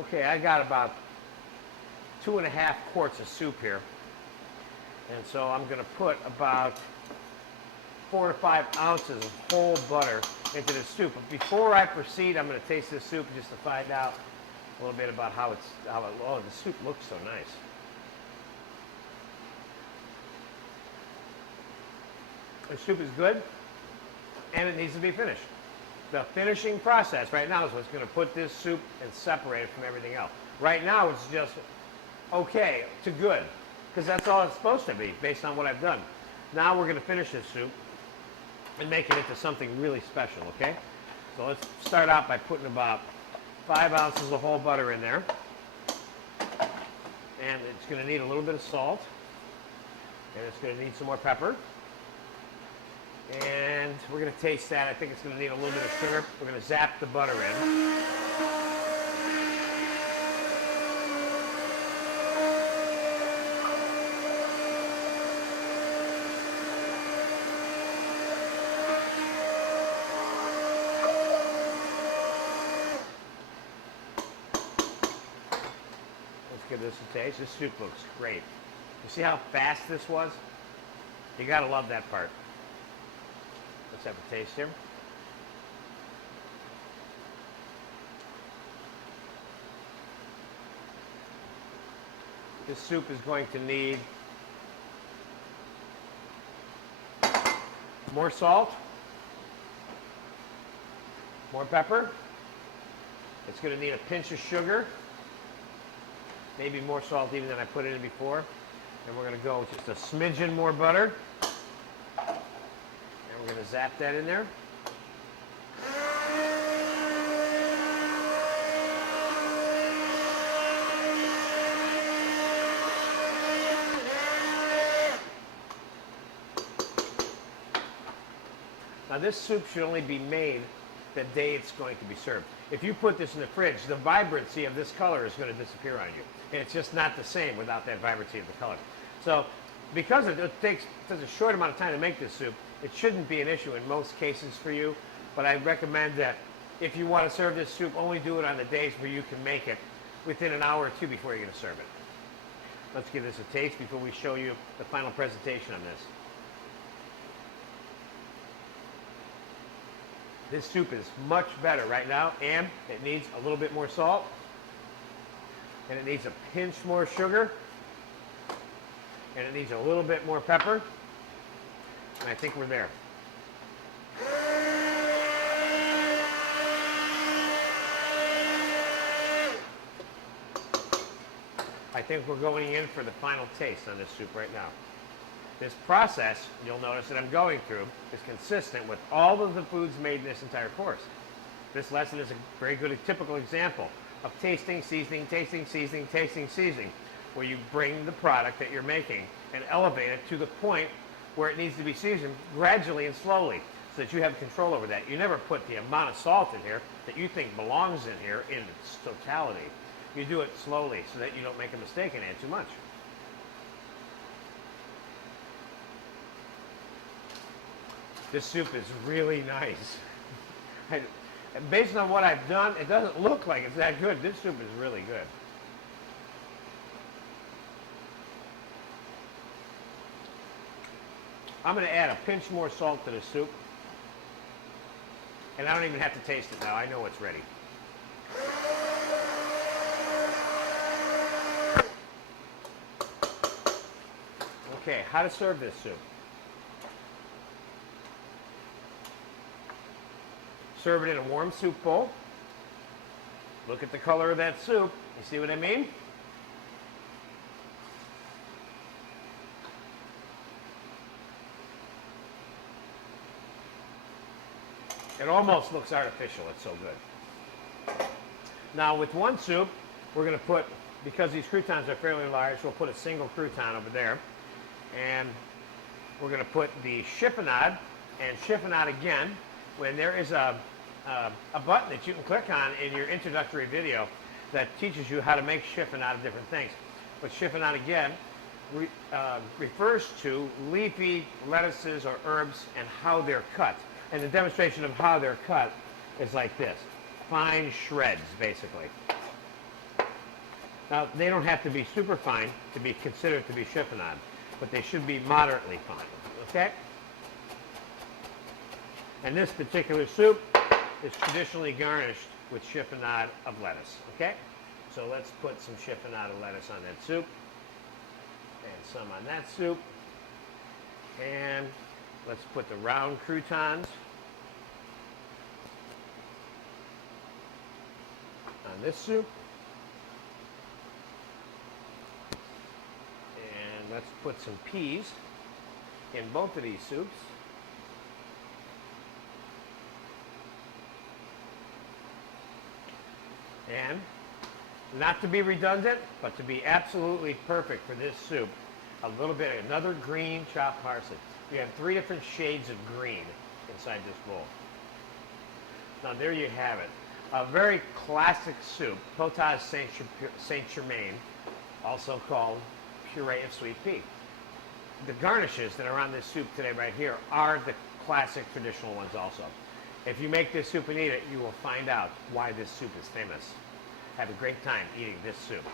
Okay, I got about 2.5 quarts of soup here. And so I'm going to put about 4 to 5 ounces of whole butter into the soup. But before I proceed, I'm going to taste this soup just to find out a little bit about oh, the soup looks so nice. The soup is good, and it needs to be finished. The finishing process right now is what's going to put this soup and separate it from everything else. Right now, it's just okay to good, because that's all it's supposed to be based on what I've done. Now we're going to finish this soup and make it into something really special, okay? So let's start out by putting about 5 ounces of whole butter in there. And it's going to need a little bit of salt. And it's going to need some more pepper. And we're going to taste that. I think it's going to need a little bit of sugar. We're going to zap the butter in. Let's give this a taste. This soup looks great. You see how fast this was? You got to love that part. Let's have a taste here. This soup is going to need more salt, more pepper. It's going to need a pinch of sugar, maybe more salt even than I put in before. And we're going to go just a smidgen more butter. We're going to zap that in there. Now this soup should only be made the day it's going to be served. If you put this in the fridge, the vibrancy of this color is going to disappear on you. And it's just not the same without that vibrancy of the color. So because it takes such a short amount of time to make this soup, it shouldn't be an issue in most cases for you, but I recommend that if you want to serve this soup, only do it on the days where you can make it within an hour or two before you're going to serve it. Let's give this a taste before we show you the final presentation on this. This soup is much better right now, and it needs a little bit more salt, and it needs a pinch more sugar, and it needs a little bit more pepper. And I think we're there. I think we're going in for the final taste on this soup right now. This process, you'll notice that I'm going through, is consistent with all of the foods made in this entire course. This lesson is a very good, typical example of tasting, seasoning, tasting, seasoning, tasting, seasoning, where you bring the product that you're making and elevate it to the point where it needs to be seasoned gradually and slowly so that you have control over that. You never put the amount of salt in here that you think belongs in here in its totality. You do it slowly so that you don't make a mistake and add too much. This soup is really nice. Based on what I've done, it doesn't look like it's that good. This soup is really good. I'm going to add a pinch more salt to the soup. And I don't even have to taste it now. I know it's ready. Okay, how to serve this soup. Serve it in a warm soup bowl. Look at the color of that soup. You see what I mean? It almost looks artificial. It's so good. Now with one soup, we're going to put, because these croutons are fairly large, we'll put a single crouton over there. And we're going to put the chiffonade and chiffonade again. When there is a button that you can click on in your introductory video that teaches you how to make chiffonade of different things. But chiffonade again refers to leafy lettuces or herbs and how they're cut. And the demonstration of how they're cut is like this. Fine shreds, basically. Now, they don't have to be super fine to be considered to be chiffonade, but they should be moderately fine, okay? And this particular soup is traditionally garnished with chiffonade of lettuce, okay? So let's put some chiffonade of lettuce on that soup, and some on that soup, and let's put the round croutons on this soup. And let's put some peas in both of these soups. And not to be redundant, but to be absolutely perfect for this soup, a little bit of another green chopped parsley. We have 3 different shades of green inside this bowl. Now there you have it. A very classic soup, Potage St. Germaine, also called puree of sweet pea. The garnishes that are on this soup today right here are the classic traditional ones also. If you make this soup and eat it, you will find out why this soup is famous. Have a great time eating this soup.